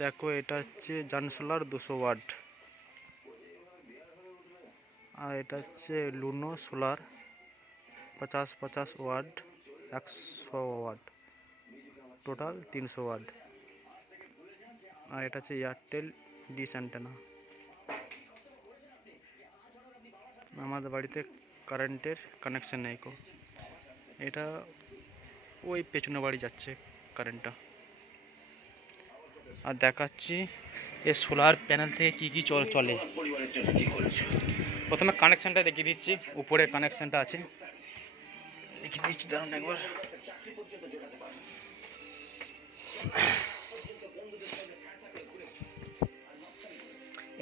দেখো এটা হচ্ছে জানসোলার 200 ওয়াট, আর এটা হচ্ছে লুনো solar 50-50 watt, 100 watt, total 300 watt. আর এটা হচ্ছে এয়ারটেল ডিশ অ্যান্টেনা। আমাদের বাড়িতে কারেন্টের কানেকশন নেই কো, এটা ওই পেছনে বাড়ি যাচ্ছে কারেন্টটা। আর দেখাচ্ছি এই সোলার প্যানেল থেকে কি কি চলে। প্রথমে কানেকশানটা দেখিয়ে দিচ্ছি, উপরে কানেকশানটা আছে দেখিয়ে দিচ্ছি, দাঁড়ান একবার।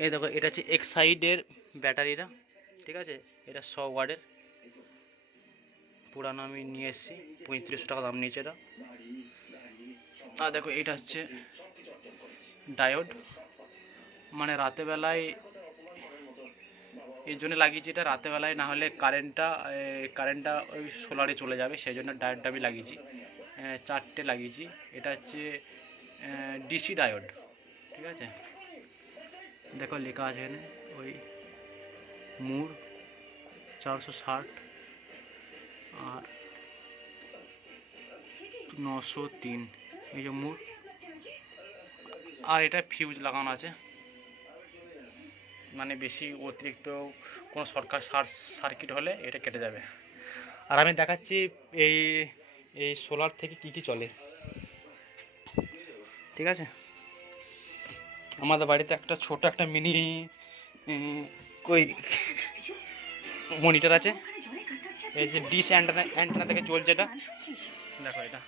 এই দেখো এটা হচ্ছে এক সাইডের ব্যাটারিটা, ঠিক আছে, এটা 100 ওয়াটের, পুরানো আমি নিয়ে এসেছি, 3500 টাকা দাম নিয়েছে এটা। আর দেখো এটা হচ্ছে ডায়োড, মানে রাতেরবেলায় এই জন্য লাগিয়েছি এটা, রাতেরবেলায় না হলে কারেন্টটা ওই সোলারে চলে যাবে, সেই জন্য ডায়োডটা আমি লাগিয়েছি, 4টে লাগিয়েছি। এটা হচ্ছে ডিসি ডায়োড, ঠিক আছে। দেখো লেখা আছে এখানে ওই মুর 460 আর 903, এই যে মুর। আর এটা ফিউজ লাগানো আছে, মানে বেশি অতিরিক্ত কোনো সার্কিট হলে এটা কেটে যাবে। আর আমি দেখাচ্ছি এই এই সোলার থেকে কি কি চলে, ঠিক আছে। আমাদের বাড়িতে একটা ছোট একটা মিনি কই মনিটর আছে, এই যে ডিশ অ্যান্টেনা থেকে চলছে এটা। দেখো এটা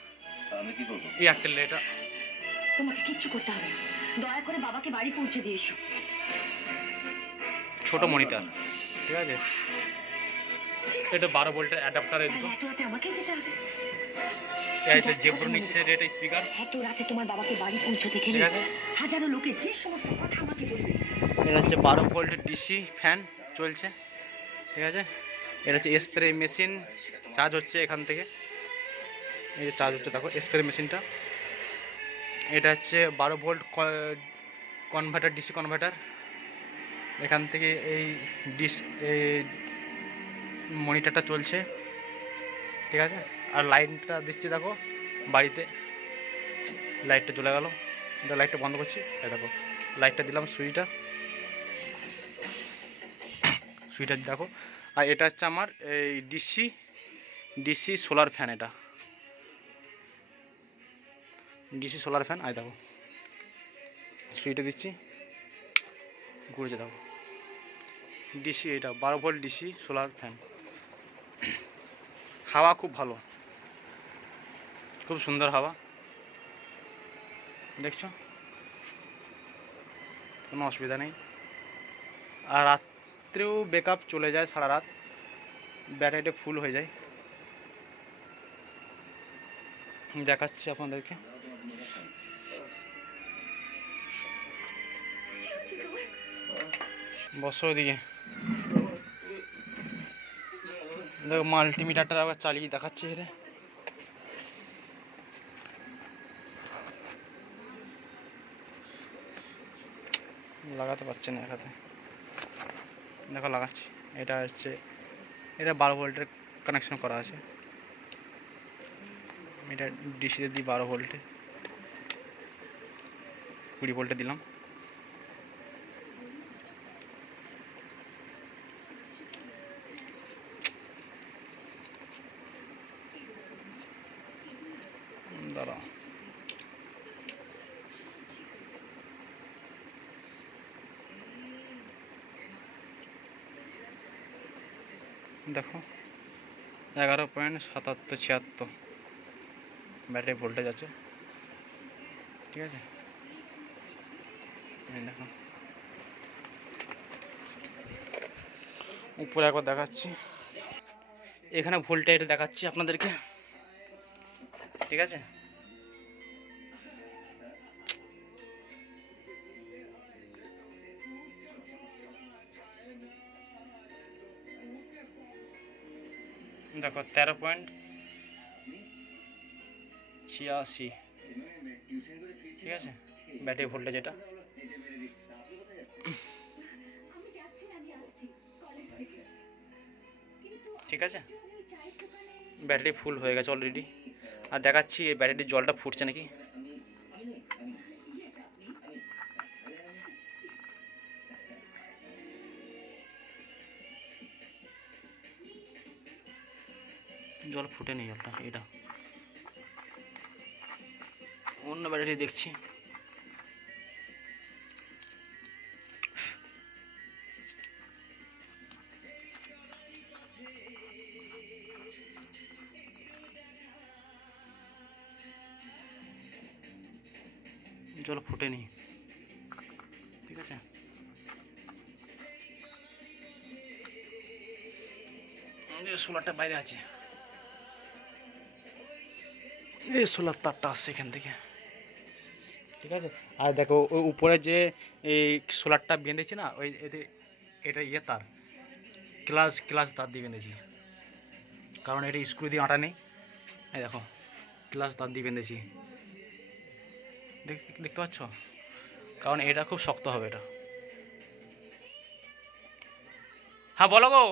এয়ারটেল, এটা তোমাকে কিচ্ছু করতে হবে না, দয়া করে বাবাকে বাড়ি পৌঁছে দিয়ে এসো। ছোট মনিটর, ঠিক আছে। এটা 12 ভোল্টের অ্যাডাপ্টার, এদিকে আমাকে যেতে হবে। এটা জেব্রনিক্সের এটা স্পিকার। এত রাতে তোমার বাবাকে বাড়ি পৌঁছতে গেলে হাজারো লোকে যে সমস্ত কথা আমাকে বলবে। এটা হচ্ছে 12 ভোল্টের ডিসি ফ্যান চলছে, ঠিক আছে। এটা হচ্ছে স্প্রে মেশিন, চার্জ হচ্ছে এখান থেকে, এই যে চার্জ হচ্ছে, দেখো স্প্রে মেশিনটা। এটা হচ্ছে 12 ভোল্ট কনভার্টার, ডিসি কনভার্টার, এখান থেকে এই মনিটরটা চলছে, ঠিক আছে। আর লাইনটা দিচ্ছি, দেখো বাড়িতে লাইটটা জ্বলে গেল, লাইটটা বন্ধ করছি, দেখো লাইটটা দিলাম, সুইচটা দেখো। আর এটা হচ্ছে আমার এই ডিসি সোলার ফ্যান, এটা ডিসি সোলার ফ্যান। আর দেখো সুইচটা দিচ্ছি, ঘুরেছে, দেখো ডিসি, এটা 12 ভোল্ট ডিসি সোলার ফ্যান। হাওয়া খুব ভালো, খুব সুন্দর হাওয়া, দেখছো, কোনো অসুবিধা নেই। আর রাত্রেও ব্যাকআপ চলে যায়, সারা রাত ব্যাটারিটা ফুল হয়ে যায়। দেখাচ্ছি আপনাদেরকে, বসো ওদিকে। দেখো মাল্টিমিটারটা আবার চালিয়ে দেখাচ্ছি, এটা লাগাতে পারছে না এখানে, দেখো লাগাচ্ছি। এটা হচ্ছে, এটা 12 ভোল্টের কানেকশন করা আছে, এটা ডিসিতে দিই 12 ভোল্টে, 20 ভোল্টে দিলাম। দাঁড়া, দেখো 11.7776 ব্যাটারি ভোল্টেজ আছে, ঠিক আছে। দেখো উপরে একবার দেখাচ্ছি, এখানে ভোল্টেজ দেখাচ্ছি আপনাদেরকে, ঠিক আছে। দেখো 13.86, ঠিক আছে। ব্যাটারি ভোল্টেজ এটা। ঠিক আছে, ব্যাটারি ফুল হয়ে গেছে অলরেডি। আর দেখাচ্ছি এই ব্যাটারির জলটা ফুটছে নাকি। জল ফুটে নেই, জলটা এটা অন্য ব্যাটারি দেখছি। জল ফুটেনি, ঠিক আছে। সোলারটা বাইরে আছে, এই সোলার তারটা আসছে এখান থেকে, ঠিক আছে। আর দেখো ওই উপরে যে এই সোলারটা বেঁধেছি না, ওই এতে এটা ইয়ে তার ক্লাস তার দিয়ে বেঁধেছি, কারণ এটা স্ক্রু দিয়ে আটা নেই। এই দেখো ক্লাস তার দিয়ে বেঁধেছি, দেখতে পাচ্ছ, কারণ এটা খুব শক্ত হবে এটা। হ্যাঁ বলো গো।